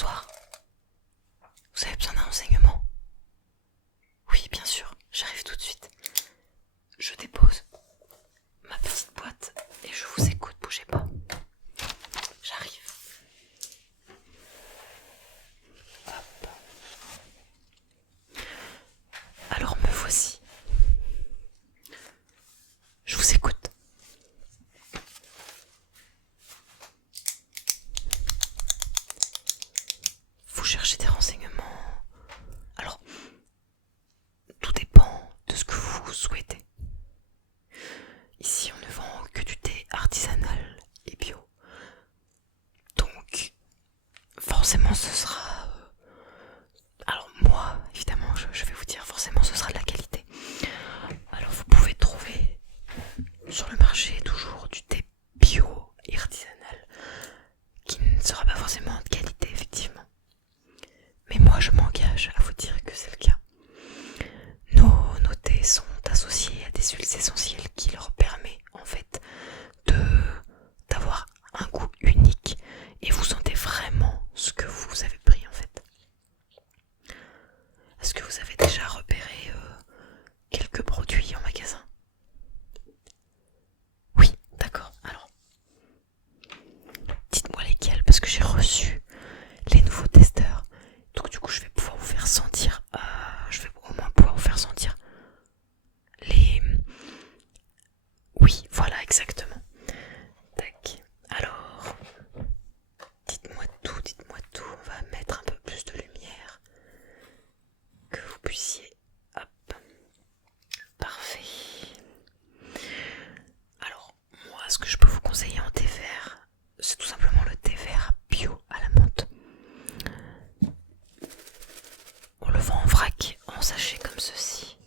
Bonsoir. Vous avez besoin d'un renseignement? Oui, bien sûr, j'arrive tout de suite. Je dépose ma petite boîte et je vous écoute, bougez pas. J'arrive. Hop. Alors me voici. Je vous écoute. Vous cherchez des renseignements? Alors, tout dépend de ce que vous souhaitez. Ici, on ne vend que du thé artisanal et bio. Donc, forcément, ce sera... Alors moi, évidemment, je vais vous dire, forcément, ce sera de la qualité. Alors, vous pouvez trouver sur le marché toujours du thé bio et artisanal qui ne sera pas forcément de qualité, effectivement. Mais moi, je m'engage à vous dire que c'est le cas. Nos thés sont associés à des huiles essentielles qui leur permet en fait d'avoir un goût unique et vous sentez vraiment ce que vous avez pris en fait. Est-ce que vous avez déjà repéré quelques produits en magasin? Oui, d'accord. Alors, dites-moi lesquels parce que j'ai reçu les nouveaux testeurs. Donc du coup, je vais pouvoir vous faire sentir. Je vais au moins pouvoir vous faire sentir les... Oui, voilà, exactement. Tac. Alors, dites-moi tout. On va mettre un peu plus de lumière. Que vous puissiez... Hop. Parfait. Alors, moi, ce que je peux vous conseiller en thé vert, c'est tout simplement le thé vert bio à la menthe. On le vend en vrac, en sachet comme ceci.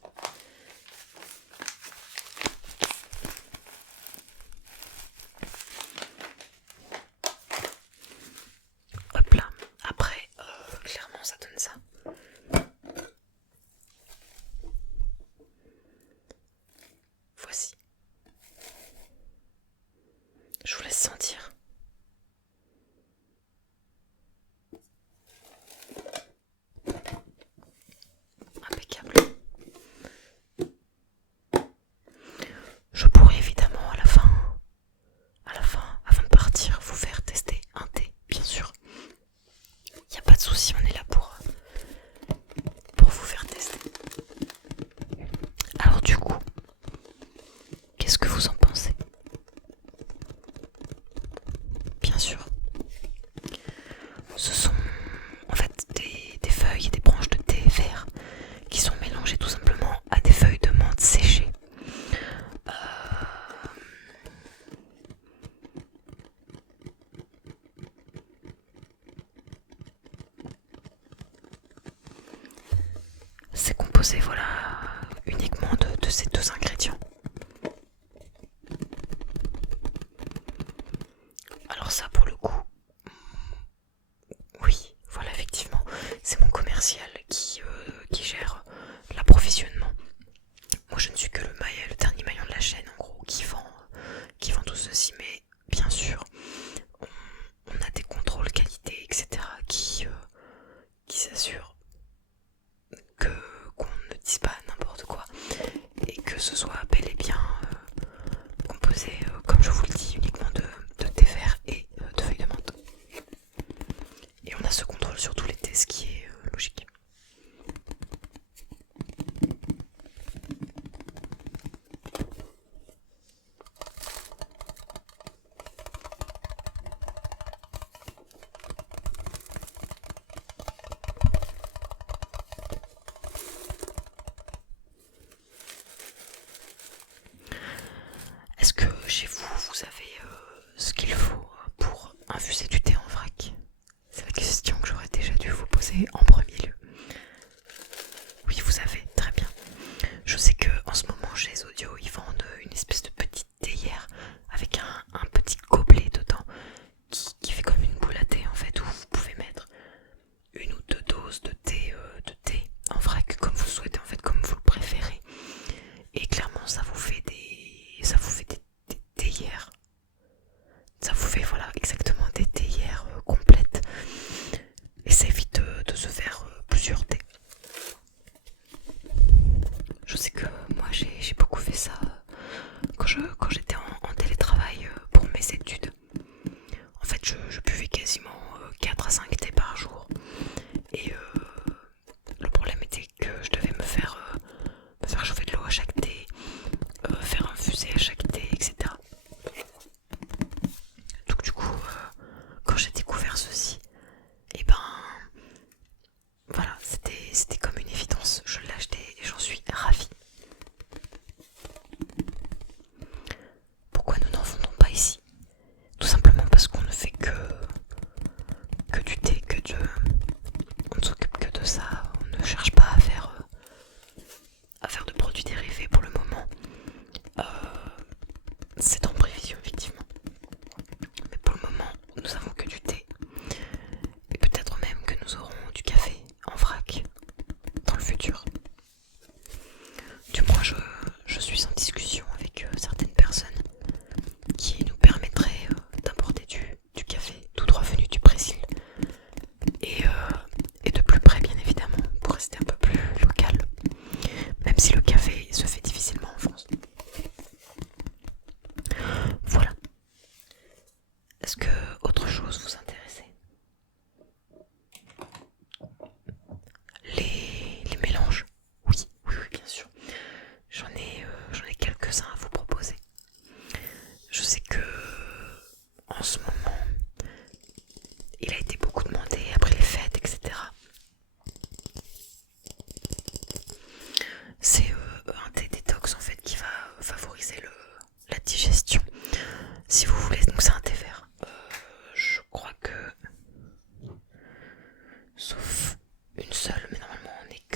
Hop là. Après, clairement, ça donne ça. Voici. Je vous laisse sentir. Impeccable. Je pourrais évidemment à la fin, avant de partir, vous faire tester un thé, bien sûr. Y a pas de souci, on est là pour vous faire tester. Alors du coup, qu'est-ce que vous en pensez? Bien sûr. Ce sont en fait des feuilles et des branches de thé vert qui sont mélangées tout simplement à des feuilles de menthe séchées. C'est composé, voilà, uniquement de ces deux ingrédients. Alors ça, pour le coup, oui, voilà, effectivement, c'est mon commercial qui gère l'approvisionnement. Moi, je ne suis que le dernier maillon de la chaîne, en gros, qui vend tout ceci, mais bien sûr, on a des contrôles qualité, etc., qui s'assurent qu'on ne dise pas n'importe quoi et que ce soit bel et bien composé, comme je vous le dis, uniquement de thé vert et de feuilles de menthe. Et on a ce contrôle sur tous les thés, ce qui est logique.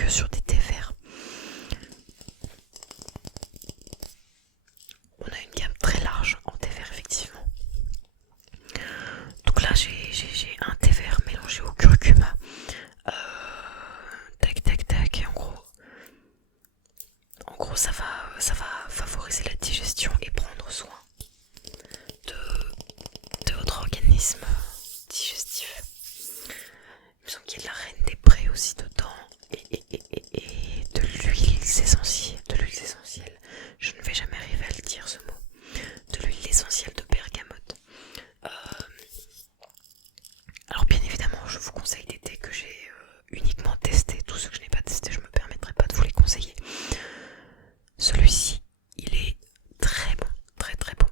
que sur des thés verts. On a une gamme très large en thé vert effectivement. Donc là j'ai un thé vert mélangé au curcuma. Tac tac tac. Et en gros ça va favoriser la digestion et prendre soin de votre organisme digestif. Il me semble qu'il y a de la reine des prés aussi dedans et de l'huile essentielle. Je ne vais jamais arriver à le dire ce mot. De l'huile essentielle de bergamote. Alors bien évidemment, je vous conseille des thés que j'ai uniquement testés. Tous ceux que je n'ai pas testés, je ne me permettrai pas de vous les conseiller. Celui-ci, il est très bon, très très bon.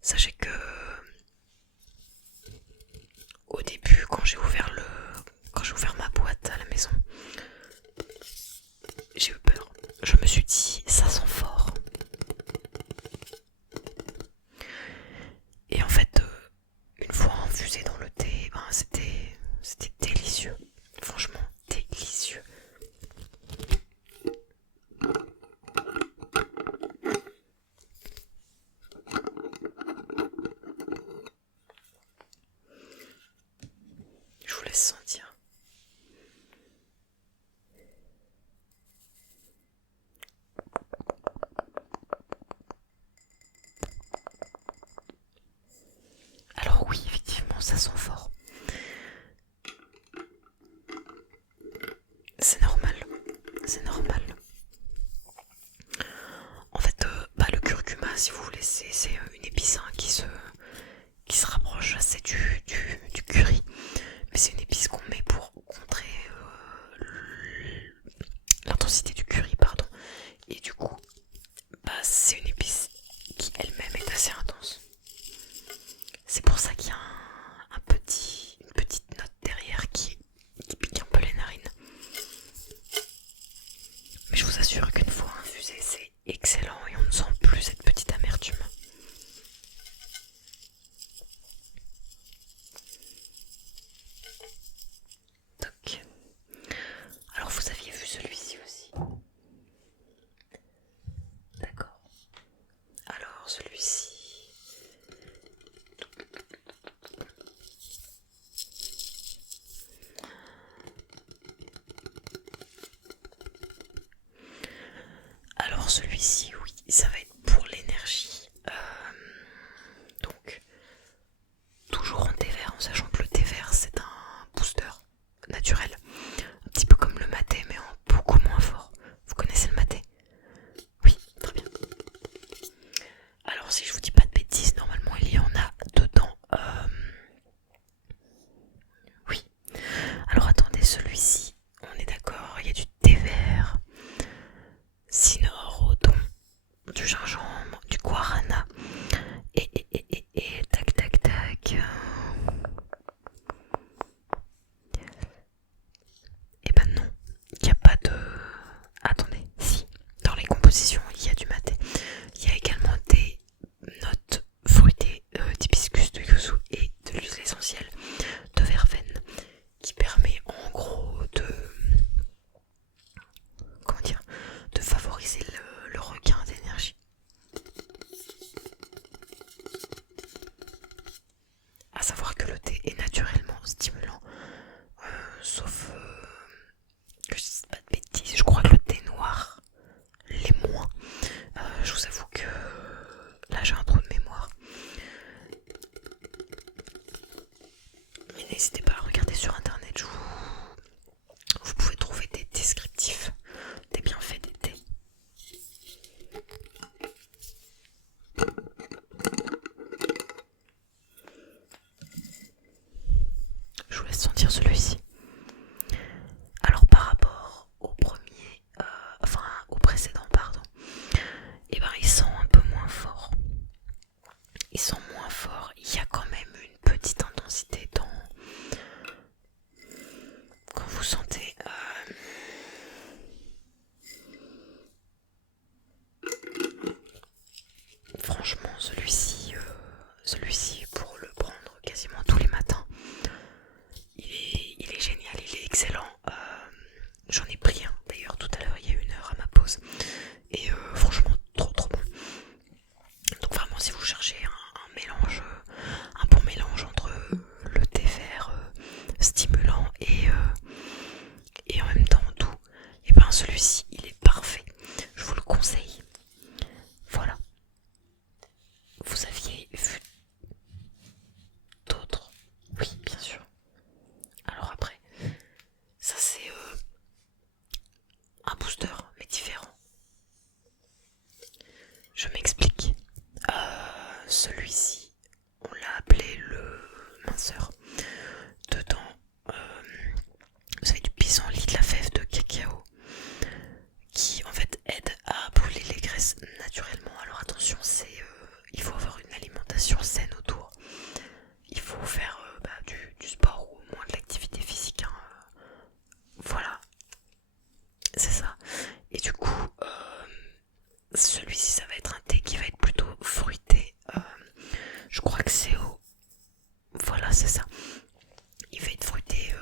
Sachez que au début, quand j'ai ouvert ma boîte à la maison, j'ai eu peur. Je me suis dit, ça sent fort. Et en fait, une fois infusé dans le thé, c'était délicieux. Franchement, délicieux. Je vous laisse sentir. Alors oui, effectivement, ça sent fort. C'est normal, c'est normal. En fait, le curcuma, si vous voulez, c'est une épice qui se rapproche assez du curry. Mais c'est une épice qu'on met pour contrer l'intensité du curry, pardon. Et du coup, c'est une épice qui elle-même est assez intense. C'est pour ça qu'il y a une petite note derrière qui pique un peu les narines. Mais je vous assure qu'une fois infusé, c'est excellent et on ne sent plus cette petite amertume. Toc. Alors vous aviez vu celui-ci aussi. D'accord. Alors celui-ci... Alors celui-ci, oui, ça va être pour l'énergie. Donc, toujours en thé vert, en sachant que le thé vert c'est un booster naturel. Un petit peu comme le maté, mais en beaucoup moins fort. Vous connaissez le maté? Oui, très bien. Alors si je vous dis pas de bêtises, normalement il y en a dedans. Oui. Alors attendez, celui-ci, on est d'accord, il y a du thé vert, cinnamon, thon, du gingembre, du guarana et tac tac tac. Et ben non, il n'y a pas de... Attendez, si, dans les compositions il y a du maté. Il y a également des notes fruitées d'hibiscus, de yuzu et de l'huile essentielle de verveine qui permet en gros de favoriser le regain d'énergie. À savoir que le thé est naturellement stimulant, sauf que je dis pas de bêtises, je crois que le thé noir l'est moins. Je vous avoue que là j'ai un trou de mémoire. Mais n'hésitez pas à regarder sur internet, vous pouvez trouver des descriptifs des bienfaits des thés. Je vous laisse sentir celui-ci. Alors par rapport au premier, au précédent, pardon, et il sent un peu moins fort. Il sent moins fort. Il y a quand même une petite intensité quand vous sentez. Franchement, celui-ci, pour le prendre quasiment tous les matins, il est génial, il est excellent. J'en ai pris un celui-ci, il est parfait. Je vous le conseille. Voilà. Vous aviez vu d'autres? Oui, bien sûr. Alors après, ça c'est un booster, mais différent. Je m'explique. Celui-ci, on l'a appelé le minceur. Dedans, vous avez du pissenlit, de la fève de cacao, qui en fait aide à brûler les graisses naturellement. Alors attention, il faut avoir une alimentation saine autour. Il faut faire du sport ou au moins de l'activité physique. Hein. Voilà, c'est ça. Et du coup, celui-ci, ça va être un thé qui va être plutôt fruité. Je crois que c'est au... Voilà, c'est ça. Il va être fruité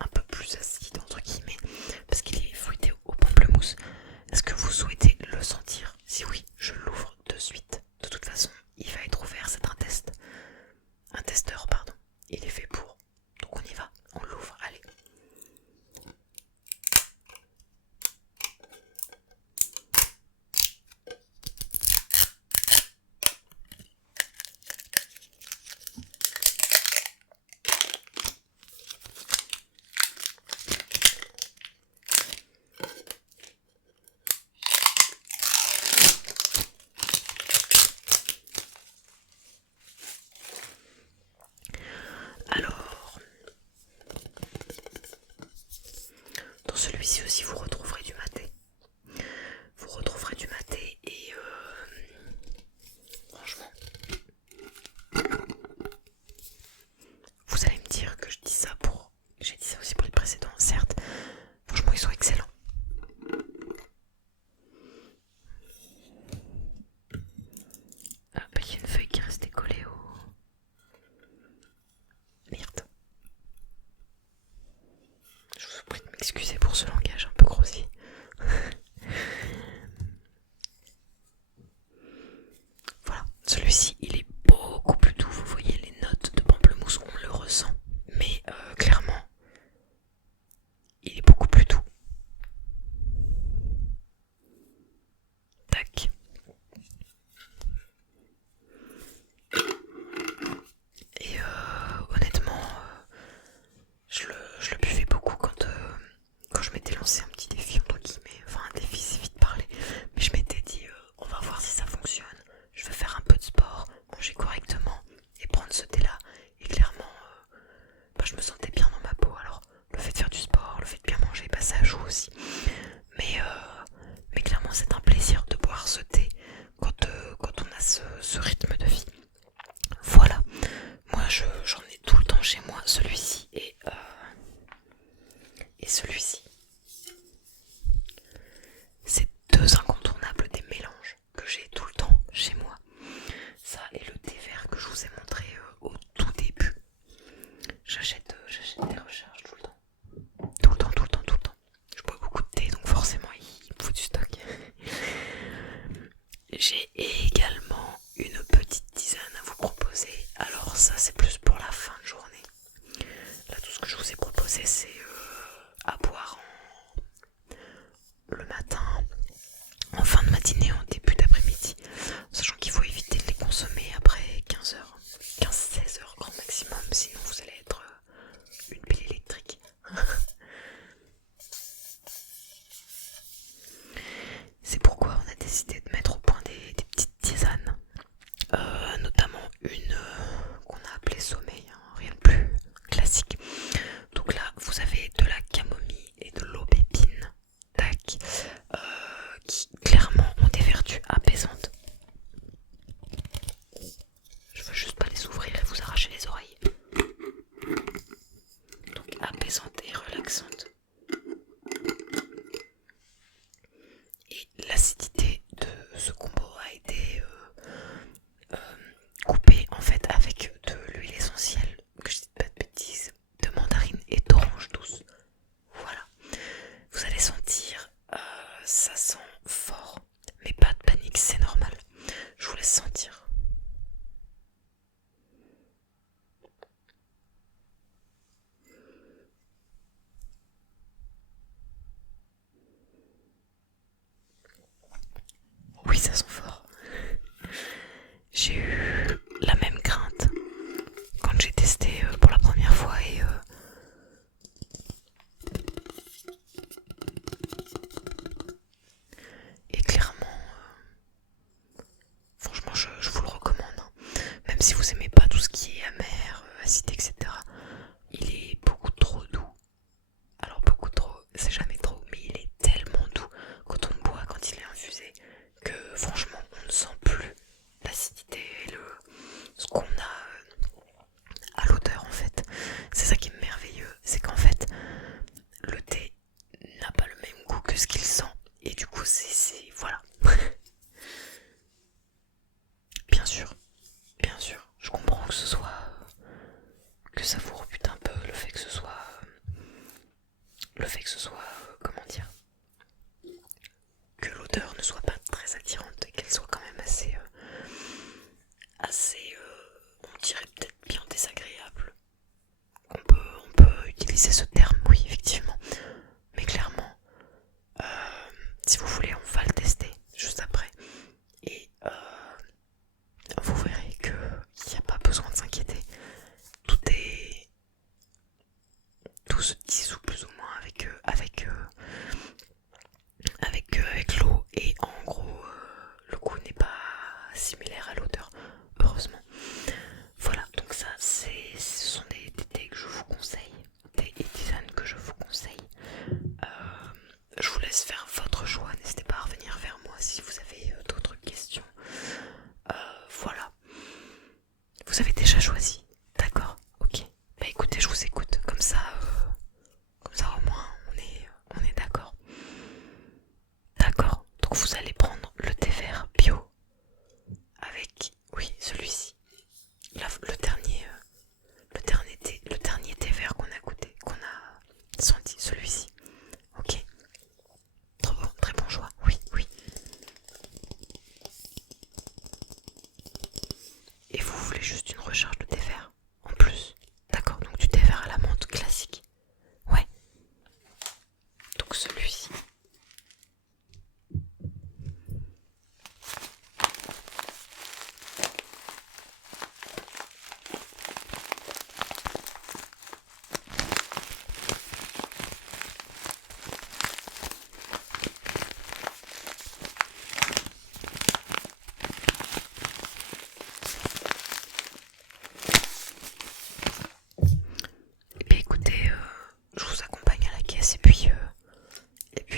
un peu plus acide, entre guillemets, parce qu'il est fruité au pamplemousse. Est-ce que vous souhaitez le sentir? Si oui, je l'ouvre de suite. De toute façon, il va être ouvert, c'est un test. Un testeur, pardon. Il est fait pour. Donc on y va, on l'ouvre, allez. Alors, dans celui-ci aussi, vous retrouverez du maté. Vous retrouverez du maté et franchement, vous allez me dire que je dis ça pour... J'ai dit ça aussi pour les précédents, certes. Franchement, ils sont excellents. Ah, bah, il y a une feuille qui est restée collée au... Merde. Je vous prie de m'excuser pour ce langage un peu grossier. Voilà, celui-ci il est beaucoup plus doux, vous voyez les notes de pamplemousse, on le ressent, mais clairement il est beaucoup plus doux. Tac. Et honnêtement, je le buvais beaucoup quand je m'étais lancé un petit défi entre guillemets, enfin un défi c'est vite parlé, mais je m'étais dit on va voir si ça fonctionne, je veux faire un peu de sport, manger correctement et prendre ce thé là, et clairement je me sentais bien dans ma peau. Alors le fait de faire du sport, le fait de bien manger, ça joue aussi, mais clairement c'est un plaisir de boire ce thé quand on a ce rythme de vie. Voilà, moi j'en ai tout le temps chez moi, celui-ci et celui-ci. C'est deux incontournables des mélanges que j'ai tout le temps chez moi. Ça et le thé vert que je vous ai montré au tout début. J'achète des recharges tout le temps. Tout le temps, tout le temps, tout le temps. Je bois beaucoup de thé donc forcément il me faut du stock. J'ai également une petite tisane à vous proposer. Alors ça c'est plus pour la fin de journée. Là tout ce que je vous ai proposé c'est à boire le matin, en fin de matinée, en début d'après-midi. Sachant qu'il faut éviter de les consommer après 15h. 15-16h grand maximum, sinon vous allez être une pile électrique. C'est pourquoi on a décidé de mettre au point des petites tisanes. Notamment une qu'on a appelée sommeil, hein, rien de plus classique. Donc là vous avez de la camomille et de l'aubépine, tac, qui clairement ont des vertus apaisantes. Je veux juste pas les ouvrir et vous arracher les oreilles. Donc apaisante et relaxante. Et l'acidité de ce combo a été coupée en fait avec de l'huile essentielle, que je dis pas de bêtises, de mandarine et d'orange douce. Voilà. Vous allez sentir, ça sent fort, mais pas de panique, c'est normal. Je vous laisse sentir. voilà. Bien sûr, bien sûr, je comprends que ce soit que ça vous rebute un peu le fait que ce soit comment dire, que l'odeur ne soit pas très attirante et qu'elle soit quand même assez on dirait peut-être bien désagréable. On peut utiliser ce terme, oui, effectivement. Mais clairement, si vous voulez, on va le tester juste après. Et vous verrez qu'il n'y a pas besoin de s'inquiéter. Tout se dissout plus ou moins avec l'eau. Et en gros, le goût n'est pas similaire à l'odeur, heureusement. Voilà, donc ça, ce sont des thés que je vous conseille, thés et tisanes que je vous conseille. Je vous laisse faire votre choix, n'hésitez pas à revenir vers moi si vous avez d'autres questions. Voilà, vous avez déjà choisi, d'accord, ok. Bah écoutez, je vous écoute, comme ça au moins on est d'accord. D'accord, donc vous allez prendre le thé vert bio avec, oui, celui-ci. Le dernier thé vert qu'on a goûté, qu'on a senti, celui-ci. Ok. Trop bon, très bon choix. Oui, oui. Et vous voulez juste une recharge de thé vert en plus. D'accord, donc du thé vert à la menthe classique. Ouais. Donc celui-ci. Et bien écoutez, je vous accompagne à la caisse et puis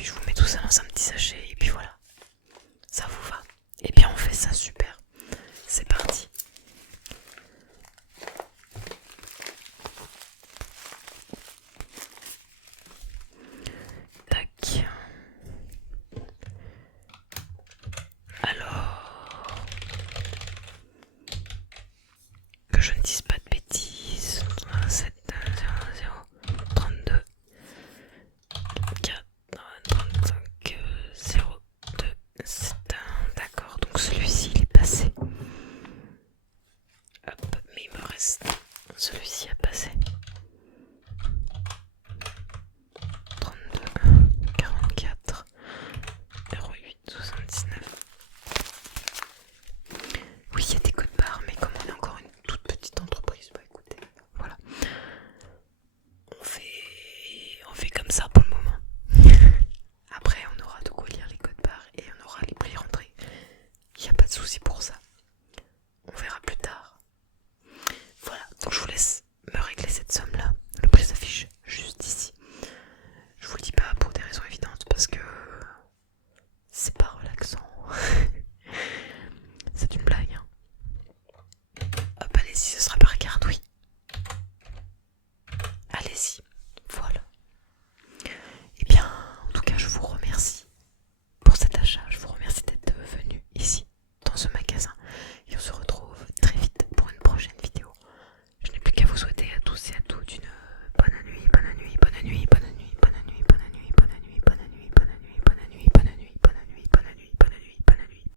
je vous mets tout ça dans un petit sachet et puis voilà. Ça vous va? Et bien on fait ça, super. C'est parti. Tac. Alors, que je ne dise pas de bêtises. 7 0 0 32 4 35 0 2 7. D'accord, donc celui-ci il est passé. Hop, mais il me reste celui-ci à passer. 32 44 08 79. Oui, il y a des codes barres, mais comme on est encore une toute petite entreprise, bah écoutez, voilà. On fait comme ça pour le moment. Après, on aura de quoi lire les codes barres et on aura les prix rentrés. Il n'y a pas de souci pour ça. On verra plus tard. Voilà, donc je vous laisse me régler cette somme-là. Le prix s'affiche juste ici. Je vous le dis pas pour des raisons évidentes parce que c'est pas relaxant. C'est une blague, hein. Hop, allez-y, ce sera parti.